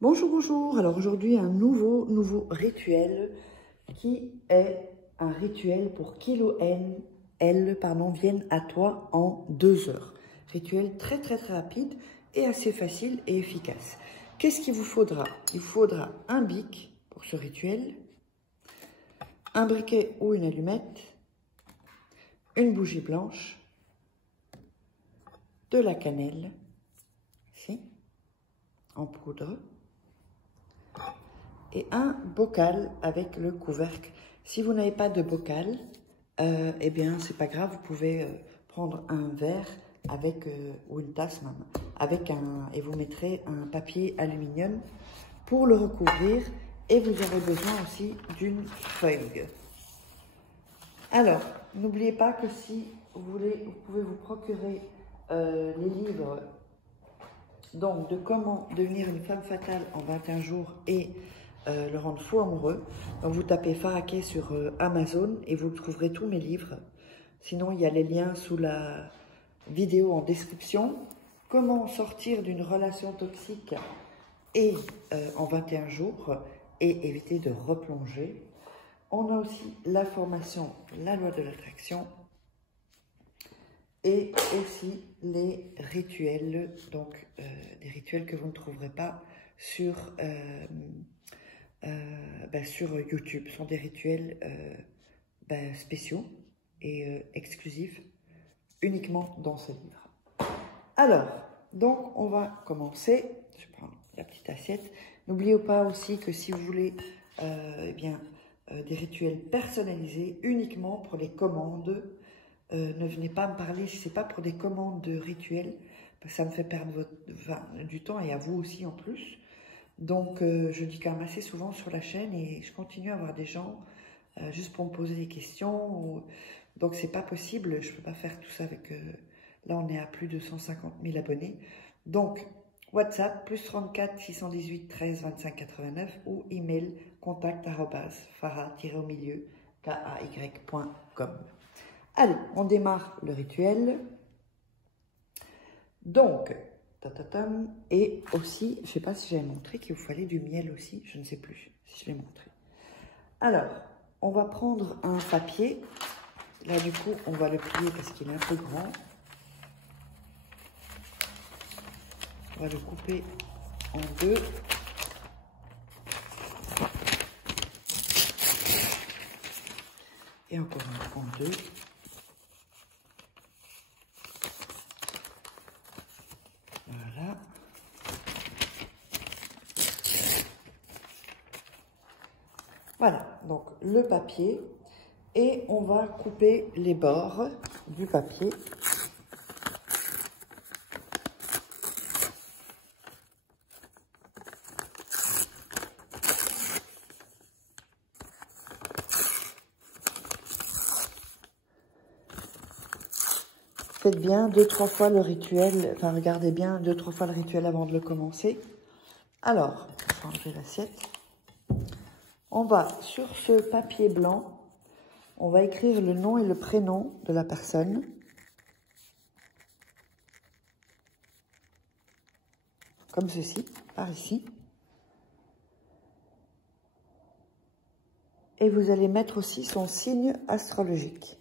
Bonjour, bonjour. Alors aujourd'hui, un nouveau rituel qui est un rituel pour qu'L vienne à toi en 2 heures. Rituel très rapide et assez facile et efficace. Qu'est-ce qu'il vous faudra? Il vous faudra un bic pour ce rituel, un briquet ou une allumette, une bougie blanche, de la cannelle, ici, en poudre, et un bocal avec le couvercle. Si vous n'avez pas de bocal, eh bien, c'est pas grave, vous pouvez prendre un verre avec, ou une tasse même, et vous mettrez un papier aluminium pour le recouvrir, et vous aurez besoin aussi d'une feuille. Alors, n'oubliez pas que si vous voulez, vous pouvez vous procurer les livres donc de comment devenir une femme fatale en 21 jours et le rendre fou amoureux. Donc vous tapez Faraquet sur Amazon et vous trouverez tous mes livres. Sinon, il y a les liens sous la vidéo en description. Comment sortir d'une relation toxique et en 21 jours et éviter de replonger. On a aussi la formation La loi de l'attraction et aussi les rituels, donc des rituels que vous ne trouverez pas sur sur YouTube. Ce sont des rituels spéciaux et exclusifs uniquement dans ce livre. Alors, donc on va commencer. Je vais prendre la petite assiette. N'oubliez pas aussi que si vous voulez des rituels personnalisés uniquement pour les commandes, ne venez pas me parler si ce n'est pas pour des commandes de rituels, parce que ça me fait perdre du temps et à vous aussi en plus. Donc, je dis quand même assez souvent sur la chaîne et je continue à avoir des gens juste pour me poser des questions. Donc, c'est pas possible, je ne peux pas faire tout ça avec... là, on est à plus de 150 000 abonnés. Donc, WhatsApp, plus 34 618 13 25 89 ou email contact@farah-au-milieu kay.com. Allez, on démarre le rituel. Donc, et aussi, je ne sais pas si j'avais montré qu'il vous fallait du miel aussi, je ne sais plus si je l'ai montré. Alors, on va prendre un papier. Là, du coup, on va le plier parce qu'il est un peu grand. On va le couper en deux. Et encore en deux. Voilà. Voilà, donc le papier. Et on va couper les bords du papier. Faites bien 2-3 fois le rituel, enfin regardez bien 2-3 fois le rituel avant de le commencer. Alors, je vais enlever l'assiette. On va, sur ce papier blanc, on va écrire le nom et le prénom de la personne. Comme ceci, par ici. Et vous allez mettre aussi son signe astrologique.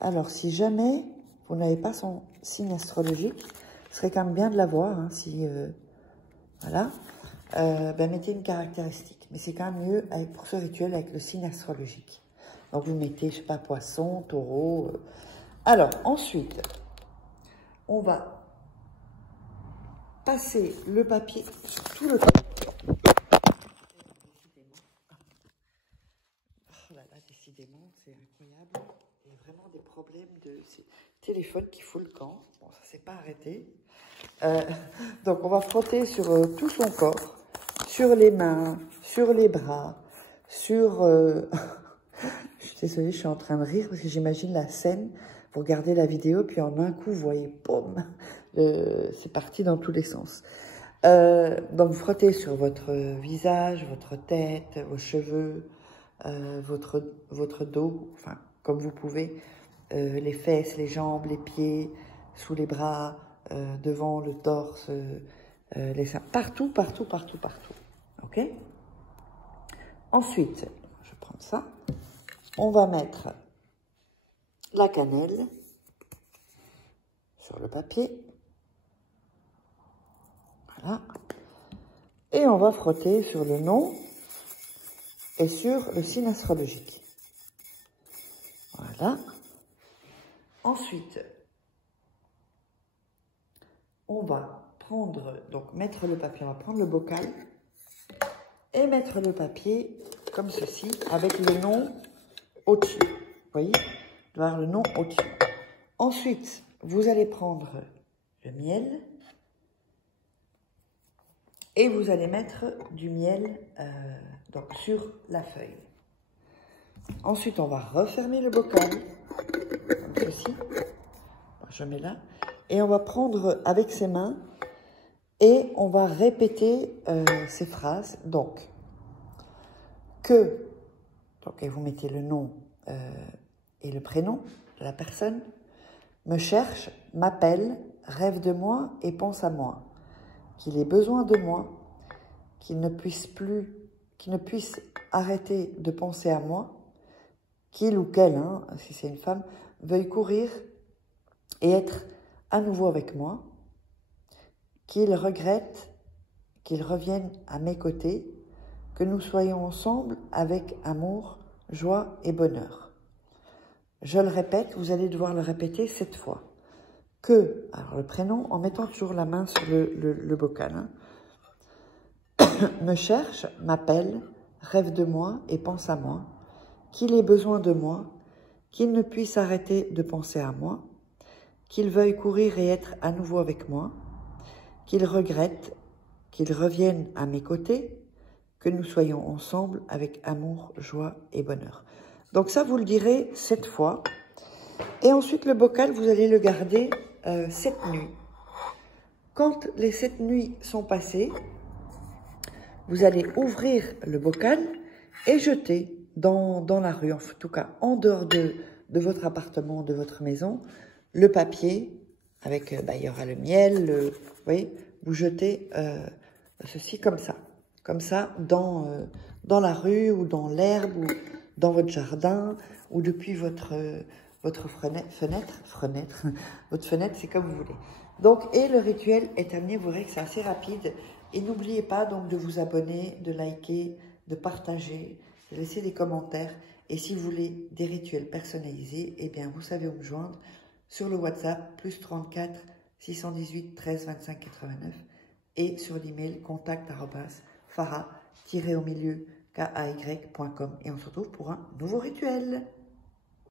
Alors, si jamais vous n'avez pas son signe astrologique, ce serait quand même bien de l'avoir, hein, voilà. Mettez une caractéristique. Mais c'est quand même mieux pour ce rituel avec le signe astrologique. Donc, vous mettez, je sais pas, poisson, taureau. Alors, ensuite, on va passer le papier sur tout le papier. Oh là là, décidément, c'est incroyable. Il y a vraiment des problèmes de ces téléphones qui foutent le camp. Bon, ça s'est pas arrêté. Donc, on va frotter sur tout son corps, sur les mains, sur les bras, sur... Je suis désolée, je suis en train de rire parce que j'imagine la scène. Vous regardez la vidéo, puis en un coup, vous voyez, boum, c'est parti dans tous les sens. Donc, vous frottez sur votre visage, votre tête, vos cheveux, votre dos, enfin, comme vous pouvez, les fesses, les jambes, les pieds, sous les bras, devant le torse, les seins. Partout, partout, partout, partout. Ok? Ensuite, je vais prendre ça. On va mettre la cannelle sur le papier. Voilà. Et on va frotter sur le nom et sur le signe astrologique. Voilà. Ensuite, on va prendre, donc mettre le papier, on va prendre le bocal et mettre le papier comme ceci, avec le nom au-dessus. Vous voyez? Il doit y avoir le nom au-dessus. Ensuite, vous allez prendre le miel et vous allez mettre du miel donc sur la feuille. Ensuite, on va refermer le bocal, comme ceci. Je mets là. Et on va prendre avec ses mains et on va répéter ces phrases. Donc, et vous mettez le nom et le prénom de la personne, me cherche, m'appelle, rêve de moi et pense à moi, qu'il ait besoin de moi, qu'il ne puisse arrêter de penser à moi, qu'il ou qu'elle, hein, si c'est une femme, veuille courir et être à nouveau avec moi, qu'il regrette, qu'il revienne à mes côtés, que nous soyons ensemble avec amour, joie et bonheur. Je le répète, vous allez devoir le répéter 7 fois. Alors le prénom, en mettant toujours la main sur le bocal, hein. Me cherche, m'appelle, rêve de moi et pense à moi, qu'il ait besoin de moi, qu'il ne puisse arrêter de penser à moi, qu'il veuille courir et être à nouveau avec moi, qu'il regrette, qu'il revienne à mes côtés, que nous soyons ensemble avec amour, joie et bonheur. Donc ça, vous le direz 7 fois. Et ensuite, le bocal, vous allez le garder 7 nuits. Quand les 7 nuits sont passées, vous allez ouvrir le bocal et jeter dans la rue, en tout cas en dehors de votre appartement, de votre maison, le papier, avec, il y aura le miel, vous voyez, vous jetez ceci comme ça, dans la rue ou dans l'herbe ou dans votre jardin ou depuis votre fenêtre, votre fenêtre, c'est comme vous voulez. Donc, et le rituel est terminé, vous verrez que c'est assez rapide. Et n'oubliez pas donc de vous abonner, de liker, de partager, de laisser des commentaires. Et si vous voulez des rituels personnalisés, eh bien, vous savez où me joindre sur le WhatsApp, +34 618 13 25 89 et sur l'email contact@farah-kay.com. Et on se retrouve pour un nouveau rituel.